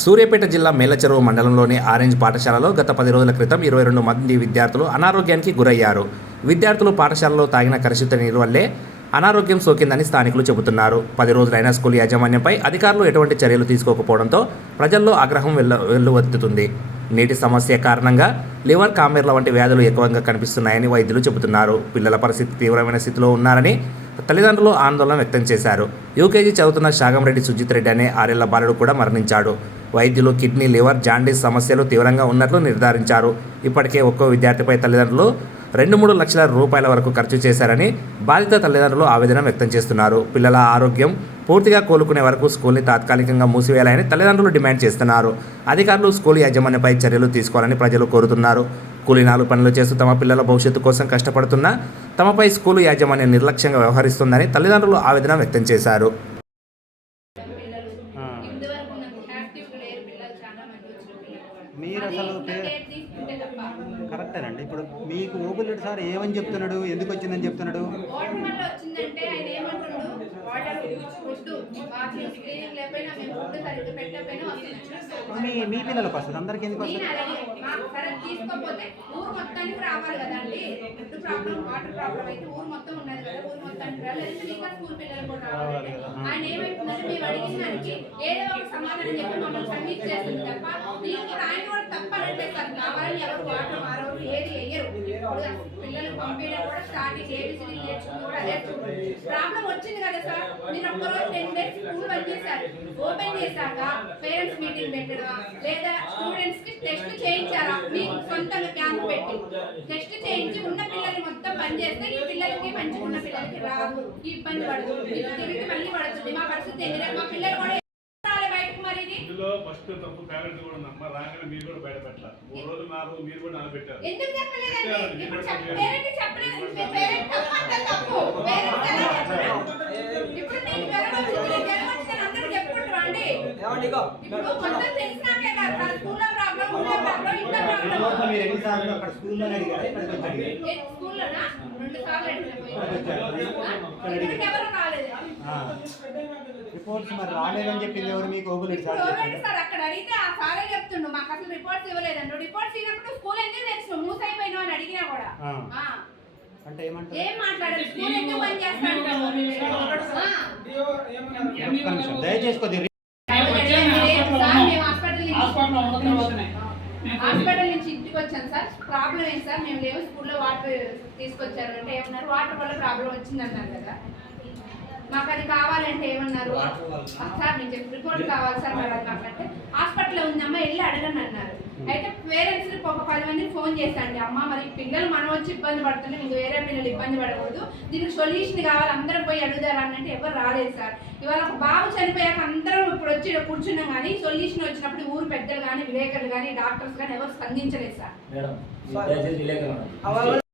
సూర్యాపేట జిల్లా మేలచెరువు మండలంలోని ఆరెంజ్ పాఠశాలలో గత పది రోజుల క్రితం ఇరవై రెండు మంది విద్యార్థులు అనారోగ్యానికి గురయ్యారు. విద్యార్థులు పాఠశాలలో తాగిన కలుషిత నీరు వల్లే అనారోగ్యం సోకిందని స్థానికులు చెబుతున్నారు. పది రోజులైన స్కూల్ యాజమాన్యంపై అధికారులు ఎటువంటి చర్యలు తీసుకోకపోవడంతో ప్రజల్లో ఆగ్రహం వెల్లు వెల్లువెత్తుతుంది. నీటి సమస్య కారణంగా లివర్ కామెర్ల వంటి వ్యాధులు ఎక్కువగా కనిపిస్తున్నాయని వైద్యులు చెబుతున్నారు. పిల్లల పరిస్థితి తీవ్రమైన స్థితిలో ఉన్నారని తల్లిదండ్రులు ఆందోళన వ్యక్తం చేశారు. యూకేజీ చదువుతున్న శాగంరెడ్డి సుజిత్ రెడ్డి అనే ఆరేళ్ళ బాలుడు కూడా మరణించాడు. వైద్యులు కిడ్నీ లివర్ జాండీస్ సమస్యలు తీవ్రంగా ఉన్నట్లు నిర్ధారించారు. ఇప్పటికే ఒక్కో విద్యార్థిపై తల్లిదండ్రులు రెండు మూడు లక్షల రూపాయల వరకు ఖర్చు చేశారని బాధిత తల్లిదండ్రులు ఆవేదన వ్యక్తం చేస్తున్నారు. పిల్లల ఆరోగ్యం పూర్తిగా కోలుకునే వరకు స్కూల్ని తాత్కాలికంగా మూసివేయాలని తల్లిదండ్రులు డిమాండ్ చేస్తున్నారు. అధికారులు స్కూల్ యాజమాన్యంపై చర్యలు తీసుకోవాలని ప్రజలు కోరుతున్నారు. కూలీనాలు పనులు చేస్తూ తమ పిల్లల భవిష్యత్తు కోసం కష్టపడుతున్నా తమపై స్కూలు యాజమాన్యం నిర్లక్ష్యంగా వ్యవహరిస్తుందని తల్లిదండ్రులు ఆవేదన వ్యక్తం చేశారు పిల్లలు ఆ. ఇంతవరకు నాకు యాక్టివ్ లేరు పిల్లలు చాలా మంది వచ్చిన పిల్లలు మీరు అసలు కరెక్టేనండి. ఇప్పుడు మీకు ఓబులెడ్ సార్ ఏమని చెప్తున్నాడు? ఎందుకు వచ్చిందని చెప్తున్నాడు వాటర్ వల్ల వచ్చిందంటే ఆయన ఏమంటుండు వాటర్ ఫుడ్ బాత్రూమ్ క్లీనింగ్ లేకపోయినా మేము ఫుడ్ సరిగ్గా పెట్టకపోయినా వస్తుంది మీ మీ పిల్లలకు వస్తుంది అందరికి ఎందుకు వస్తుంది తీసుకోకపోతే ఊరు మొత్తానికి రావాలి కదండి. ఫుడ్ ప్రాబ్లం వాటర్ ప్రాబ్లం అయితే ఊరు మొత్తం ఉన్నది కదా ఊరు మొత్తానికి రావాలి. లేదంటే ఇంకా స్కూల్ పిల్లలు కూడా రావాలి ఆయన ఏమంటున్నారు మేము అడిగిన దానికి ఏదో ఒక సమాధానం చెప్పి మమ్మల్ని సబ్మిట్ చేస్తుంది తప్ప దీనికి ఆయన కూడా తప్పనంటే సార్ కావాలని ఎవరు వాటర్ మారవరు ఏది వేయరు ఇప్పుడు పిల్లలు పంపించడం స్టార్టింగ్ ఏబిసిడీ అదే ప్రాబ్లం వచ్చింది కదా సార్ మీరు ఒక్కరోజు టెన్ డేస్ స్కూల్ బంద్ చేశారు. ఓపెన్ చేశాక పేరెంట్స్ మీటింగ్ పెట్టడం లేదా స్టూడెంట్స్కి టెస్ట్ చేయించారా? మీకు సొంతంగా క్యాంప్ పెట్టి. టెస్ట్ చేయించి ఉన్న పిల్లల్ని మొత్తం పని చేస్తే ఈ పిల్లలకి మంచిగా ఉన్న పిల్లలకి రాదు. ఇబ్బంది పడదు. తిరిగి మళ్ళీ పడుతుంది మా పరిస్థితి మా పిల్లలు కూడా ఇందులో ఫస్ట్ తప్పు పేరెంట్స్ కూడా ఉందమ్మా రాగానే మీరు కూడా బయట పెట్టాలి మూడు రోజులు నాలుగు మీరు కూడా నిలబెట్టారు ఎందుకు స్కూల్లో అక్కడ స్కూల్లోనే అడిగారా? స్కూల్లోనా? రెండు సార్లు ఆ. రిపోర్ట్స్ మరి రాలేదని చెప్పింది ఎవరు? మీకు ఓబులెడ్ సార్ అక్కడ అడిగితే ఆ సారే చెప్తుండు మాకు అసలు రిపోర్ట్స్ ఇవ్వలేదండి. రిపోర్ట్స్ ఇచ్చినప్పుడు స్కూల్ ఎందుకు తెచ్చు మూస్ అయిపోయినావు అని అడిగినా కూడా. అంటే ఏమంటారు? ఏం మాట్లాడారు స్కూల్ ఎందుకు బంద్ చేస్తాను దయచేసి కొద్దిగా హాస్పిటల్ నుంచి ఇంటికి వచ్చాను సార్. ప్రాబ్లం ఏంటి సార్? మేము లేవు స్కూల్లో వాటర్ తీసుకొచ్చారు. అంటే ఏమన్నారు? వాటర్ వల్ల ప్రాబ్లం వచ్చింది అన్నారు కదా. మాకు అది కావాలంటే ఏమన్నారు? సార్ నేను చెప్పి రిపోర్ట్ కావాలి సార్ మరి అది మాకంటే. హాస్పిటల్లో ఉందమ్మా వెళ్ళి అడగండి అన్నారు. అయితే పేరెంట్స్ ఒక పది మందికి ఫోన్ చేశాండి అమ్మ మరి పిల్లలు మనం వచ్చి ఇబ్బంది పడుతుంటే మీకు వేరే పిల్లలు ఇబ్బంది పడకూడదు. దీనికి సొల్యూషన్ కావాలి అందరం పోయి అడుగుదారు అన్నట్టు ఎవరు రాలేదు సార్. ఇవాళ ఒక బాబు చనిపోయాక అందరం ఇప్పుడు వచ్చి కూర్చున్నాం కానీ సొల్యూషన్ వచ్చినప్పుడు ఊరు పెద్దలు కానీ విలేకరులు కానీ డాక్టర్స్ కానీ ఎవరు స్పందించలేదు సార్.